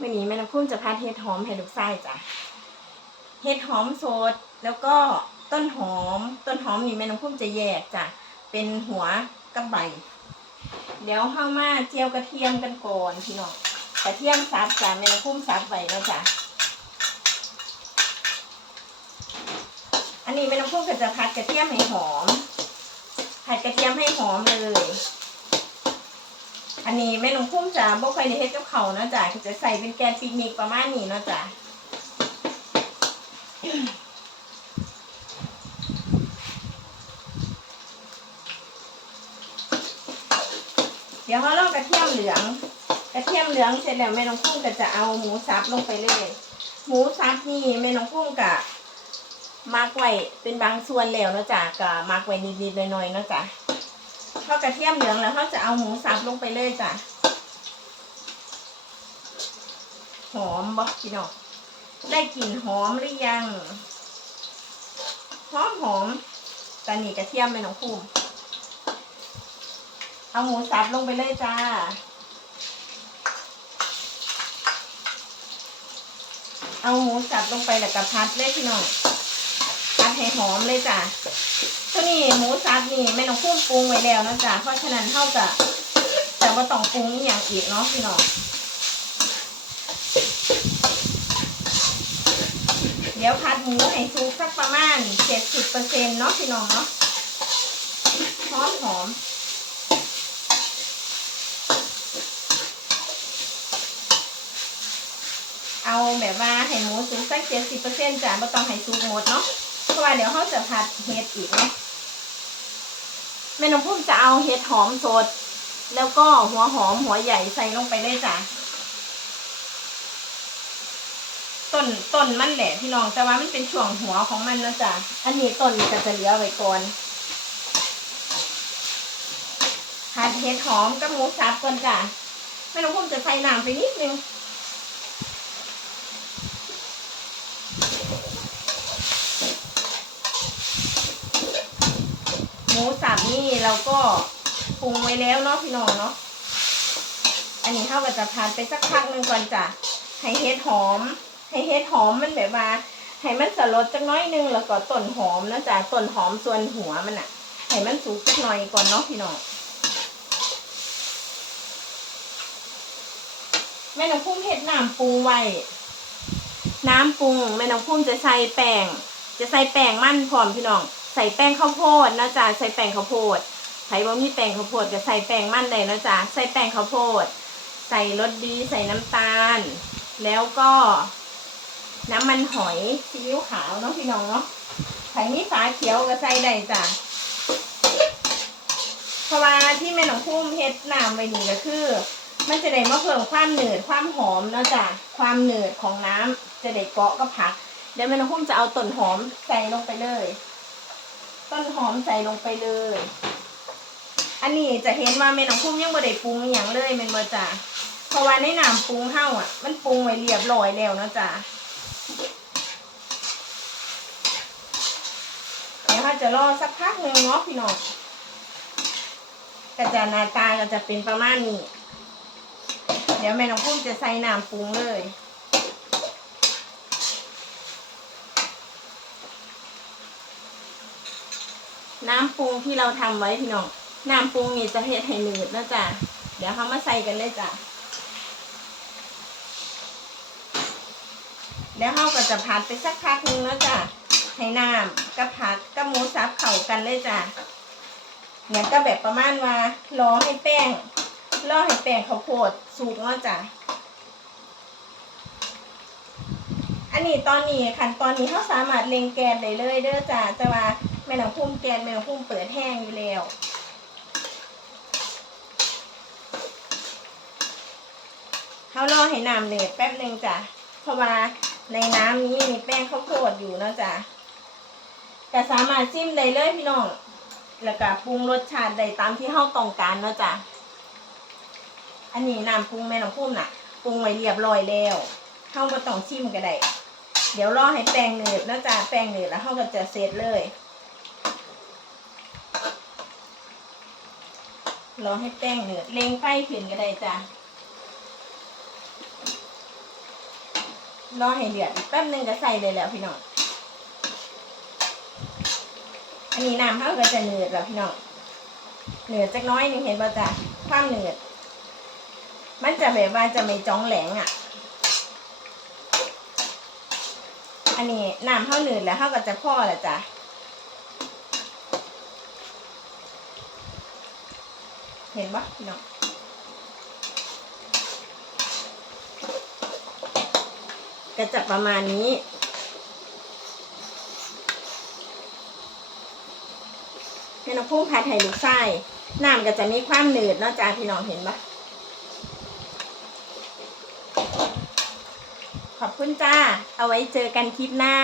มื่อนี้แม่น้ำพุ่มจะพัดเห็ดหอมให้ลูกไส้จ้ะเห็ดหอมสดแล้วก็ต้นหอม ต้นหอมนี่แม่น้ำพุ่มจะแยกจ้ะเป็นหัวกับใบ เดี๋ยวเข้ามาเจียวกระเทียมกันก่อนพี่น้องกระเทียมสับจ้ะแม่น้ำพุ่มสับไว้แล้วจ้ะอันนี้แม่น้ำพุ่มก็จะพัดกระเทียมให้หอมผัดกระเทียมให้หอมเลย อันนี้แม่น้องพุ่มจะบ่ค่อยได้เฮ็ดกับเขาเนาะจ้ะจะใส่เป็นแกนปิกนิกประมาณนี้เนาะจ้ะเดี๋ยวเขาลอกกระเทียมเหลือง กระเทียมเหลืองเสร็จแล้วแม่น้องพุ่มก็จะเอาหมูสับลงไปเลย หมูสับนี่แม่น้องพุ่มกะมักไว้เป็นบางส่วนแล้วเนาะจ้ะก็มักไว้นิดๆหน่อยๆเนาะจ้ะ เขากระเทียมเหลืองแล้วเขาจะเอาหมูสับลงไปเลยจ้ะหอมบ่พี่น้องได้กลิ่นหอมหรือยังหอมหอมตอนนี้กระเทียมแม่น้องพุ่มเอาหมูสับลงไปเลยจ้าเอาหมูสับลงไปแล้วก็พัดเลยพี่น้อง พัดให้หอมเลยจ้ะตัวนี้หมูสับนี่แม่น้องพุ่มปรุงไว้แล้วนะจ้ะเพราะฉะนั้นเท่ากับแต่ว่าต้องปรุงอย่างอีกเนาะพี่น้องเดี๋ยวพัดหมูให้สุกสักประมาณเจ็ดสิบเปอร์เซ็นต์เนาะพี่น้องเนาะหอมหอมเอาแบบว่าให้หมูสุกสักเจ็ดสิบเปอร์เซ็นต์จ้ะไม่ต้องให้สุกหมดเนาะ ราะว่าเดี๋ยวเขาจะผัดเห็ดอีกเนาะแม่น้องพุ่มจะเอาเห็ดหอมสด แล้วก็หัวหอมหัวใหญ่ใส่ลงไปเลยจ้ะต้นต้นมันแหละพี่น้องแต่ว่ามันเป็นช่วงหัวของมันนะจ๊ะอันนี้ต้นก็จะเหลือไว้ก่อนผัดเห็ดหอมกับหมูสับก่อนจ้ะแม่น้องพุ่มจะใส่น้ำไปนิดนึง มูสับนี่เราก็ปรุงไว้แล้วเนาะพี่น้องเนาะ อันนี้เท่ากับจะผัดไปสักพักหนึ่งก่อนจ้ะ ให้เห็ดหอม ให้เห็ดหอมมันแบบว่าให้มันสลดจักน้อยหนึงแล้วก็ต้นหอมนะจ๊ะต้นหอมส่วนหัวมันอะให้มันสุกจักหน่อยก่อนเนาะพี่น้องแม่น้องพุ่มเห็ดน้ำปรุงไว้ น้ำปรุงแม่น้องพุ่มจะใส่แป้ง จะใส่แป้งมันพร้อมพี่น้อง ส่แป้งข้าวโพดนะจ๊ะใส่แป้งข้าวโพดใครว่ามีแป้งข้าวโพดก็ใส่แป้งมันได้นะจ๊ะใส่แป้งข้าวโพด ใส่รสดีใส่น้ำตาล แล้วก็น้ำมันหอยซีอิ๊วขาวเนาะพี่น้องเนาะใครมีฝาเขียวก็ใส่ได้จ้ะเพราะว่าที่แม่หนองพุ่มเฮ็ดน้ำไว้นี่ก็คือ มันจะได้มาเพิ่มความหนืดความหอมเนาะจ้ะความหนืดของน้ำจะได้เกาะกับผักเดี๋ยวแม่หนองพุ่มจะเอาต้นหอมใส่ลงไปเลย ต้นหอมใส่ลงไปเลย อันนี้จะเห็นว่าแม่น้องพุ่มยังบ่ได้ปรุงอหย่างเลยแม่นบ่จ้ะเพราะว่าในน้ำปรุงเฮาอะ มันปรุงไว้เรียบร้อยแล้วเนาะจ้ะเดี๋ยวเขาจะรอสักพักหนึ่งเนาะพี่น้องก็จะหน้าตาก็จะเป็นประมาณนี้ เดี๋ยวแม่น้องพุ่มจะใส่น้ำปรุงเลย น้ำปรุงที่เราทำไว้พี่น้อง น้ำปรุงนี่จะเฮ็ดให้หนืดนะจ๊ะ เดี๋ยวเขามาใส่กันเลยจ้ะ แล้วเขาก็จะผัดไปสักพักหนึงแล้วจ้ะให้น้ำกับผักกับหมูสับเข้ากันเลยจ้ะเนี่ยก็แบบประมาณว่ารอให้แป้งรอให้แป้งข้าวโพดสุกแล้วจ้ะอันนี้ตอนนี้ขั้นตอนนี้เขาสามารถเล็งแกนได้เลยเด้อจ้ะแต่ว่า แม่น้องพุ่มแกนแม่น้องพุ่มเปิดแห้งอยู่แล้วเขารอให้น้ำเดือดแป๊บหนึ่งจ้ะเพราะว่าในน้ำนี้มีแป้งข้าวโพดอยู่นะจ้ะแต่สามารถจิ้มได้เลยพี่น้อง แล้วก็ปรุงรสชาติได้ตามที่เข้าต้องการเนาะจ้ะ อันนี้น้ำปรุงแม่น้องพุ่มน่ะปรุงไว้เรียบร้อยแล้วเข้าก็ต้องชิมก็ได้ เดี๋ยวรอให้แป้งเนืดนะจ๊ะแป้งเนืดแล้วเขาก็จะเสร็จเลย รอให้แป้งเนืดเล็งไฟขึ้นก็ได้จ้ะรอให้เดือดแป๊บหนึงก็ใส่เลยแล้วพี่น้อง อันนี้น้ำเขาก็จะเนืดแล้วพี่น้อง เนืดจักน้อยหนึงเห็นป่ะจ๊ะความเนืดมันจะแบบว่าจะไม่จ้องแหลงอะ อันนี้น้ำเขาเนืดแล้วเขาก็จะพ่อแหละจ้ะ เห็นปะพี่น้องก็จะประมาณนี้แม่น้องพุ่งผัดไห่ลูกไส้น้ำก็จะมีความหนืดเนาะจ้าพี่น้องเห็นปะขอบคุณจ้า เอาไว้เจอกันคลิปหน้า